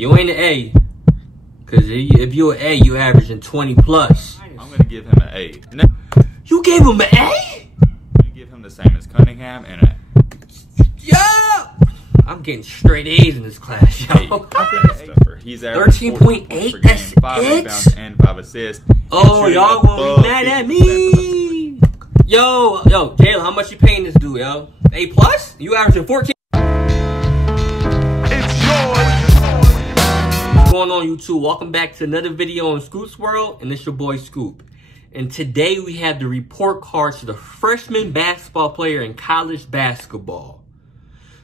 You ain't an A. Because if you're an A, you averaging 20 plus. I'm going to give him an A. No. You gave him an A? I'm going to give him the same as Cunningham and a... Yeah! I'm getting straight A's in this class, yo. He's averaging 13.8, that's 5 rebounds and 5 assists. Oh, y'all gonna be mad at me. Yo, Jayla, how much you paying this dude, yo? A plus? You averaging 14? It's yours. What's going on, YouTube? Welcome back to another video on Scoop's World, and it's your boy Scoop. And today we have the report cards to the freshman basketball player in college basketball.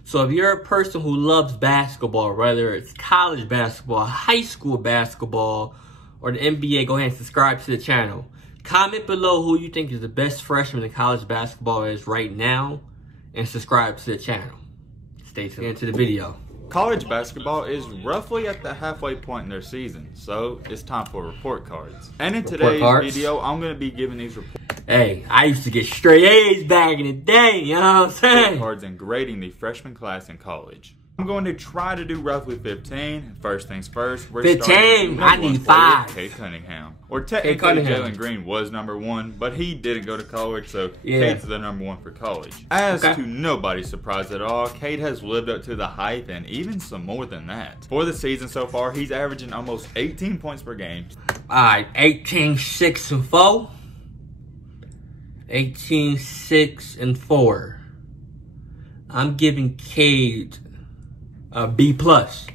So if you're a person who loves basketball, whether it's college basketball, high school basketball, or the NBA, go ahead and subscribe to the channel. Comment below who you think is the best freshman in college basketball is right now, and subscribe to the channel. Stay tuned into the video. College basketball is roughly at the halfway point in their season, so it's time for report cards. And in today's video, I'm going to be giving these report Hey, I used to get straight A's back in the day, you know what I'm saying? cards and grading the freshman class in college. I'm going to try to do roughly 15. First things first, we're 15? I need 5. Cade Cunningham. Or technically, Jalen Green was #1, but he didn't go to college, so Cade's the #1 for college. As to nobody's surprise at all, Cade has lived up to the hype and even some more than that. For the season so far, he's averaging almost 18 points per game. Alright, 18, 6, and 4. 18, 6, and 4. I'm giving Cade a B plus.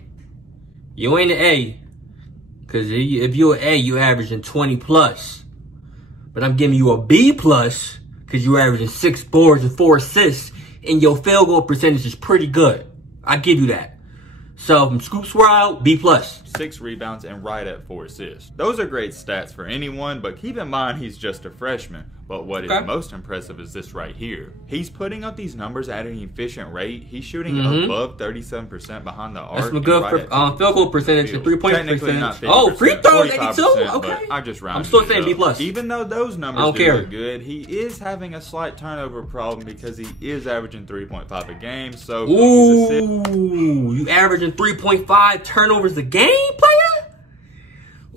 You ain't an A. Because if you're an A, you averaging 20 plus. But I'm giving you a B plus because you're averaging 6 boards and 4 assists. And your field goal percentage is pretty good. I give you that. So from Scoop's World, B plus. 6 rebounds and right at 4 assists. Those are great stats for anyone, but keep in mind he's just a freshman. But what is most impressive is this right here. He's putting up these numbers at an efficient rate. He's shooting above 37% behind the arc. That's some good field goal percentage and 3-point percentage. Oh, free throws, 82. Okay. I just rounded I'm still saying B plus. Even though those numbers look good, he is having a slight turnover problem because he is averaging 3.5 a game. So ooh, you averaging 3.5 turnovers a game, player?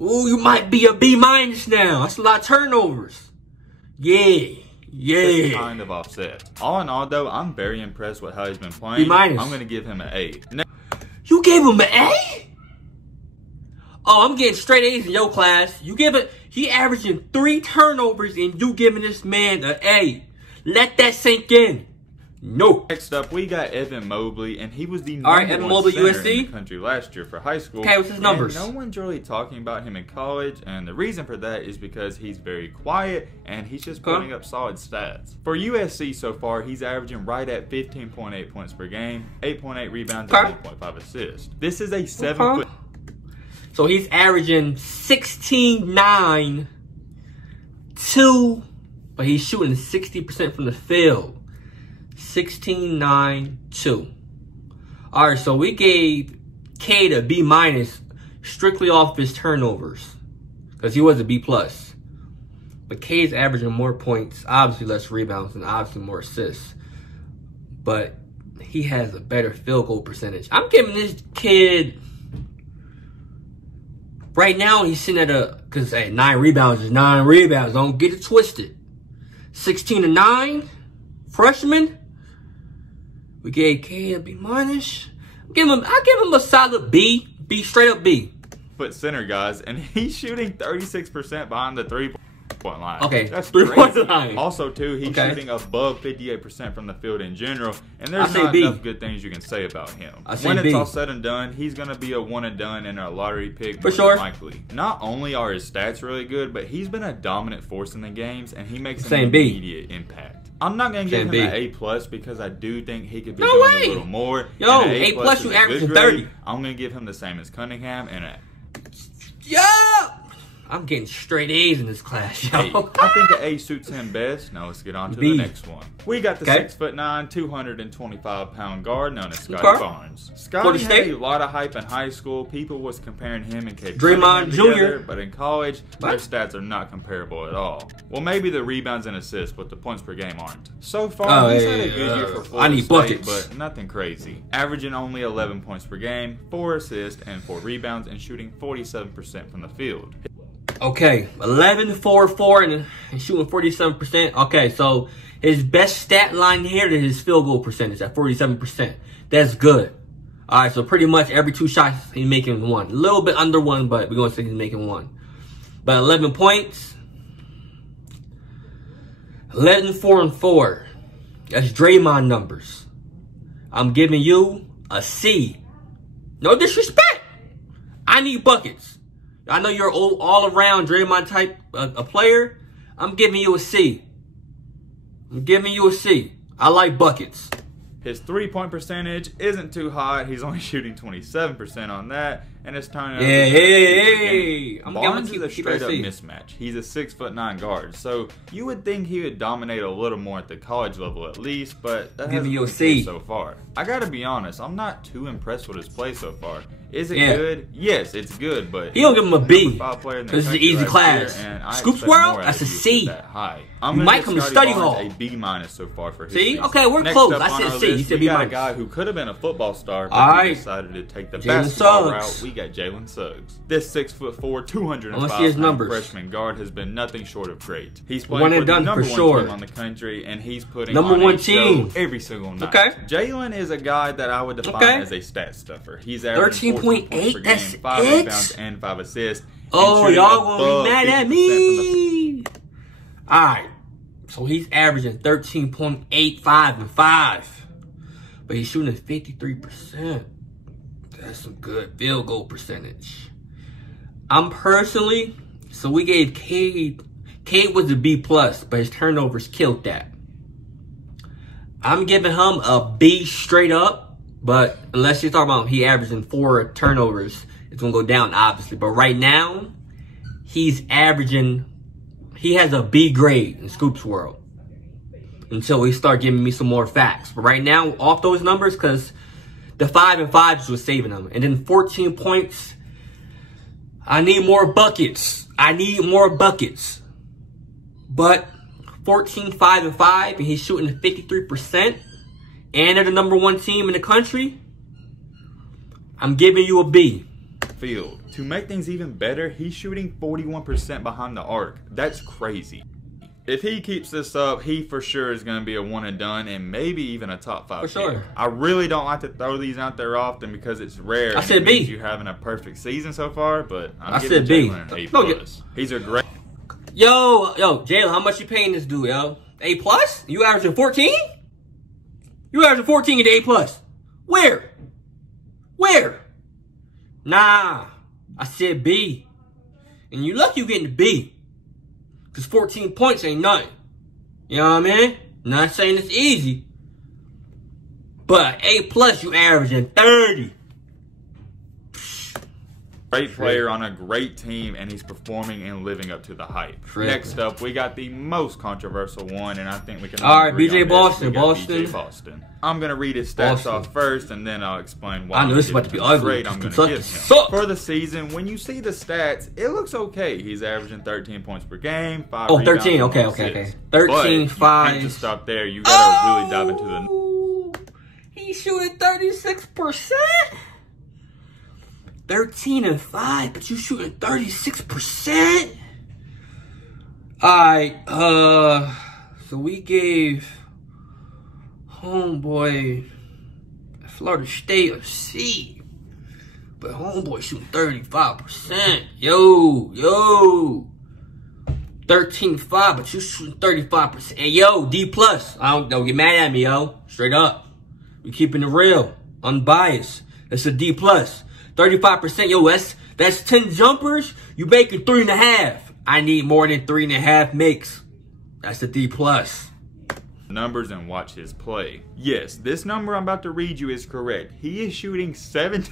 Ooh, you might be a B minus now. That's a lot of turnovers. Yeah. It's kind of offset. All in all, though, I'm very impressed with how he's been playing. B minus. I'm going to give him an A. You gave him an A? Oh, I'm getting straight A's in your class. He averaging 3 turnovers and you giving this man an A. Let that sink in. No. Next up, we got Evan Mobley, and he was the #1 Evan Mobley, center USC? in the country last year for high school. Okay, what's his numbers? No one's really talking about him in college, and the reason for that is because he's very quiet, and he's just putting up solid stats. For USC so far, he's averaging right at 15.8 points per game, 8.8 rebounds, and 8.5 assists. This is a 7-foot... So he's averaging 16-9, 2, but he's shooting 60% from the field. 16-9, 2. Alright, so we gave Cade a B minus strictly off his turnovers. Because he was a B plus. But Cade's averaging more points, obviously less rebounds, and obviously more assists. But he has a better field goal percentage. I'm giving this kid... Right now, he's sitting at because hey, 9 rebounds is 9 rebounds. Don't get it twisted. 16-9, freshman. We gave K a B minus. I give him a solid B. Straight up B. Foot center, guys, and he's shooting 36% behind the 3-point line. Okay, that's 3-point line. Also, too, he's shooting above 58% from the field in general, and there's not enough good things you can say about him. When it's all said and done, he's going to be a one and done and a lottery pick more than likely. Not only are his stats really good, but he's been a dominant force in the games, and he makes an immediate impact. I'm not going to give him an A plus because I do think he could be doing a little more. Yo, A plus you averaging 30. I'm going to give him the same as Cunningham and a... Yeah! I'm getting straight A's in this class, yo. Hey, I think an A suits him best. Now let's get on to the next one. We got the 6'9", 225-pound guard known as Scotty Barnes. Scotty had a lot of hype in high school. People was comparing him and Draymond Jr. But in college, their stats are not comparable at all. Well, maybe the rebounds and assists, but the points per game aren't. So far, he's had a good year for Florida State, but nothing crazy. Averaging only 11 points per game, 4 assists, and 4 rebounds, and shooting 47% from the field. Okay, 11, 4, 4, and shooting 47%. Okay, so his best stat line here is his field goal percentage at 47%. That's good. All right, so pretty much every 2 shots, he's making 1. A little bit under 1, but we're going to say he's making 1. But 11 points. 11, 4, and 4. That's Draymond numbers. I'm giving you a C. No disrespect. I need buckets. I know you're all-around Draymond type a player. I'm giving you a C. I'm giving you a C. I like buckets. His 3-point percentage isn't too hot. He's only shooting 27% on that, and his turnover. Barnes is a straight-up mismatch. He's a 6'9" guard, so you would think he would dominate a little more at the college level at least, but that hasn't been the case so far. I gotta be honest, I'm not too impressed with his play so far. Is it good? Yes, it's good, but he don't give him a B because it's an easy class. Scoops World, that's a C. I'm might come to study hall. A B- so far for his season. Okay, we're close. I said C. You said B-. We got a guy who could have been a football star, but he decided to take the basketball route. We got Jalen Suggs. This 6'4", 205-pound freshman guard has been nothing short of great. He's playing for the number 1 team on the country, and he's putting on a show every single night. Jalen is a guy that I would define as a stat stuffer. He's averaging 14 points per game, 5 rebounds, and 5 assists. Oh, y'all gonna be mad at me. Alright. So he's averaging 13.8, 5, and 5. But he's shooting 53%. That's some good field goal percentage. I'm personally, so we gave Cade was a B+, but his turnovers killed that. I'm giving him a B straight up, but unless you're talking about he averaging 4 turnovers, it's going to go down, obviously. But right now, he has a B grade in Scoops World until he start giving me some more facts. But right now, off those numbers, because the 5 and 5s was saving him. And then 14 points, I need more buckets. But 14, 5, and 5, and he's shooting 53%, and they're the number 1 team in the country, I'm giving you a B. Field. To make things even better, he's shooting 41% behind the arc. That's crazy. If he keeps this up, he for sure is going to be a one and done and maybe even a top 5 for sure. I really don't like to throw these out there often because it's rare. I said B. You're having a perfect season so far, but I said B. An A+. He's a great. Yo, Jalen, how much you paying this dude, yo? A+? You averaging 14? You averaging 14 at A+. Where? Nah, I said B. And you lucky you getting the B. Because 14 points ain't nothing. You know what I mean? Not saying it's easy. But A+, you averaging 30. Great player on a great team, and he's performing and living up to the hype. Next up, we got the most controversial one, and I think we can all agree BJ Boston. BJ Boston. I'm going to read his stats off first, and then I'll explain why. I know this is about to be ugly. I'm going to give him. For the season, when you see the stats, it looks okay. He's averaging 13 points per game, 5 rebounds. 13. Okay. 13, 5. You can't just stop there. You got to really dive into the... He's shooting 36%. 13 and 5, but you shooting 36%. Alright, so we gave homeboy Florida State a C, but homeboy shooting 35%. Yo, 13-5, but you shooting 35%. Hey, yo, D+. Don't get mad at me, yo. Straight up, we keeping it real, unbiased. That's a D+. 35%, yo, that's 10 jumpers. You making 3.5. I need more than 3.5 makes. That's a D+. Numbers and watch his play. Yes, this number I'm about to read you is correct. He is shooting 17.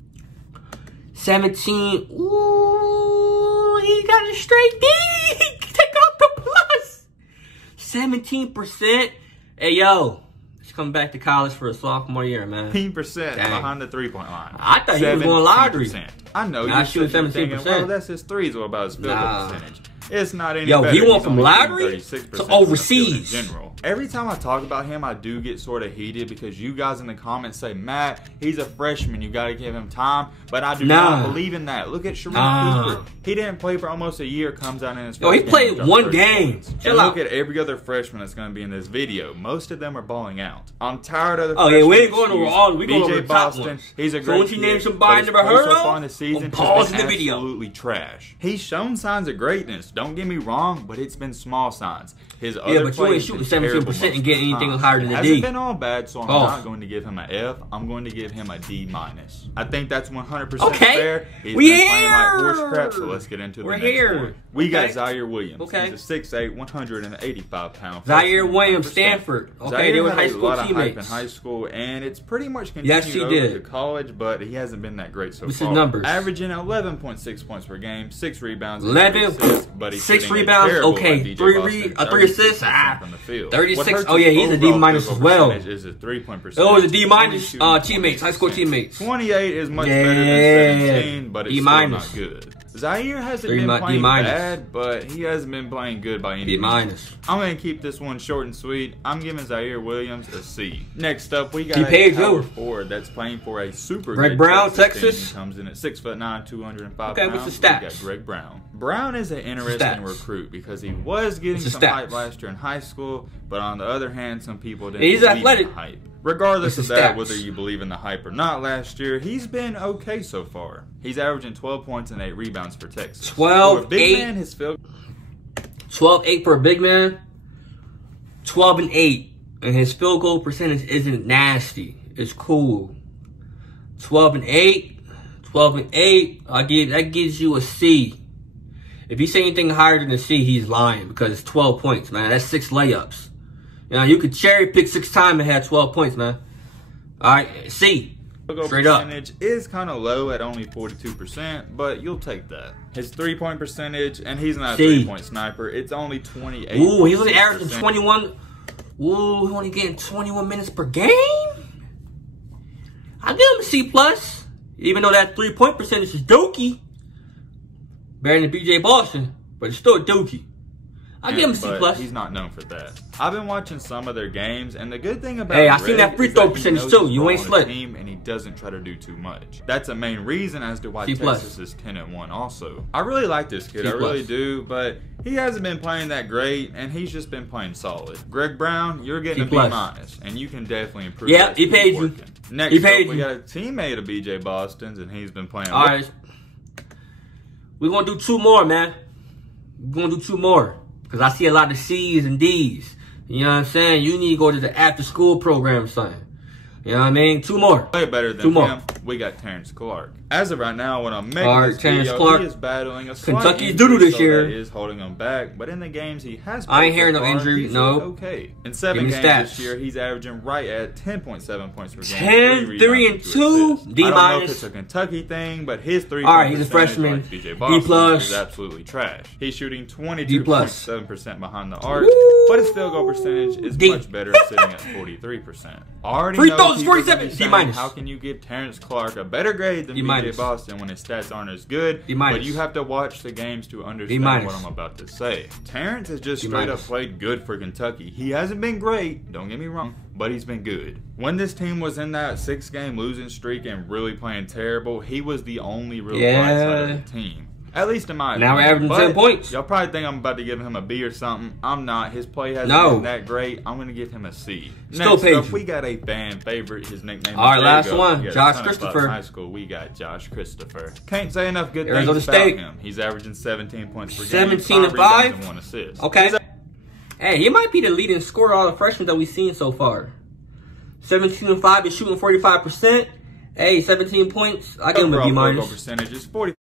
Ooh, he got a straight D. Take off the plus. 17%. Hey, yo. He's coming back to college for a sophomore year, man. 15% behind the three-point line. I thought he was going lottery. I know. You're shooting 17%. Well, that's his threes. What about his field goal percentage? It's not any better. Yo, he went from lottery to overseas. In general. Every time I talk about him, I do get sort of heated because you guys in the comments say, Matt, he's a freshman. You got to give him time. But I do not believe in that. Look at Sharif Cooper. He didn't play for almost a year. Comes out in his first he played one game. And look at every other freshman that's going to be in this video. Most of them are balling out. I'm tired of the freshmen. Yeah, we ain't going over all. We going over the top Boston. ones. He's a So great once you name kid, somebody never heard of, so far in the season, pause the video. Absolutely trash. He's shown signs of greatness. Don't get me wrong, but it's been small signs. His other but you ain't shooting 17% and getting anything higher than a D. It hasn't been all bad, so I'm not going to give him an F. I'm going to give him a D-. I think that's 100% fair. He's been playing like horse crap, so let's get into the next one. We got Zaire Williams. He's a 6'8", 185-pound. Zaire Williams, Stanford. They were high school teammates. In high school, and it's pretty much continued over to college, but he hasn't been that great so far. What's his numbers? Averaging 11.6 points per game, 6 rebounds, 6 rebounds. Okay, 3 assists. From the field. 36. Oh yeah, he's a D- as well. Is a 3-point percentage. Oh, the D- teammates, high school teammates. 28 is much better than 17, but it's still not good. Zaire hasn't been playing bad, but he hasn't been playing good by any means. I'm going to keep this one short and sweet. I'm giving Zaire Williams a C. Next up, we got a power forward that's playing for a super Greg Brown, Texas. He comes in at 6'9", 205 pounds. Okay, what's the stats? We got Greg Brown. Brown is an interesting recruit because he was getting some hype last year in high school, but on the other hand, some people didn't believe in the hype. Regardless of that, whether you believe in the hype or not last year, he's been okay so far. He's averaging 12 points and 8 rebounds for Texas. 12, 8 for a big man. 12 and 8. And his field goal percentage isn't nasty. It's cool. 12 and 8. 12 and 8. That gives you a C. If you say anything higher than a C, he's lying because it's 12 points, man. That's 6 layups. You know, you could cherry pick 6 times and have 12 points, man. All right, C. Straight up. Percentage is kind of low at only 42%, but you'll take that. His 3-point percentage, and he's not a 3-point sniper, it's only 28%. Ooh, he's only averaging 21. Ooh, he's only getting 21 minutes per game? I'll give him a C+. Even though that 3-point percentage is dookie. Better than BJ Boston, but it's still a dookie. I'll give him a C+. He's not known for that. I've been watching some of their games, and the good thing about I seen that free throw percentage too. You ain't slick. And he doesn't try to do too much. That's a main reason as to why Texas is 10-1 also. I really like this kid. I really do, but he hasn't been playing that great, and he's just been playing solid. Greg Brown, you're getting a B-, and you can definitely improve. Yeah, he paid you. Next up, we got a teammate of BJ Boston's, and he's been playing. All right. We're going to do 2 more, man. We're going to do 2 more. Because I see a lot of C's and D's. You know what I'm saying? You need to go to the after-school program, son. You know what I mean? 2 more. Way better than him. We got Terrence Clark. As of right now, when I'm making this video, he is battling a slight Kentucky's doo-doo this year. That is holding him back, but in the games he has played I ain't hearing no injury, no. Okay. In 7 games this year, he's averaging right at 10.7 points per game. 10, 3, and 2. D-. I don't know if it's a Kentucky thing, but his 3-point All right, he's a freshman. Like BJ Boston is absolutely trash. He's shooting 22.7% behind the arc, but his field goal percentage is much better, sitting at 43%. Already free throws 47. D-. How can you give Terrence Clark a better grade than BJ Boston when his stats aren't as good? But you have to watch the games to understand what I'm about to say. Terrence has just straight up played good for Kentucky. He hasn't been great, don't get me wrong, but he's been good. When this team was in that 6-game losing streak and really playing terrible, he was the only real bright side of the team. At least in my opinion. Now we're averaging 10 points. Y'all probably think I'm about to give him a B or something. I'm not. His play hasn't been that great. I'm going to give him a C. Next up, we got a fan favorite. His nickname is last one. Josh Christopher. In high school, we got Josh Christopher. Can't say enough good things about him. He's averaging 17 points per game. 17 and 5? And 1 assist. Okay. Hey, he might be the leading scorer of all the freshmen that we've seen so far. 17 and 5 is shooting 45%. Hey, 17 points. I give him a D-. Percentage is 40.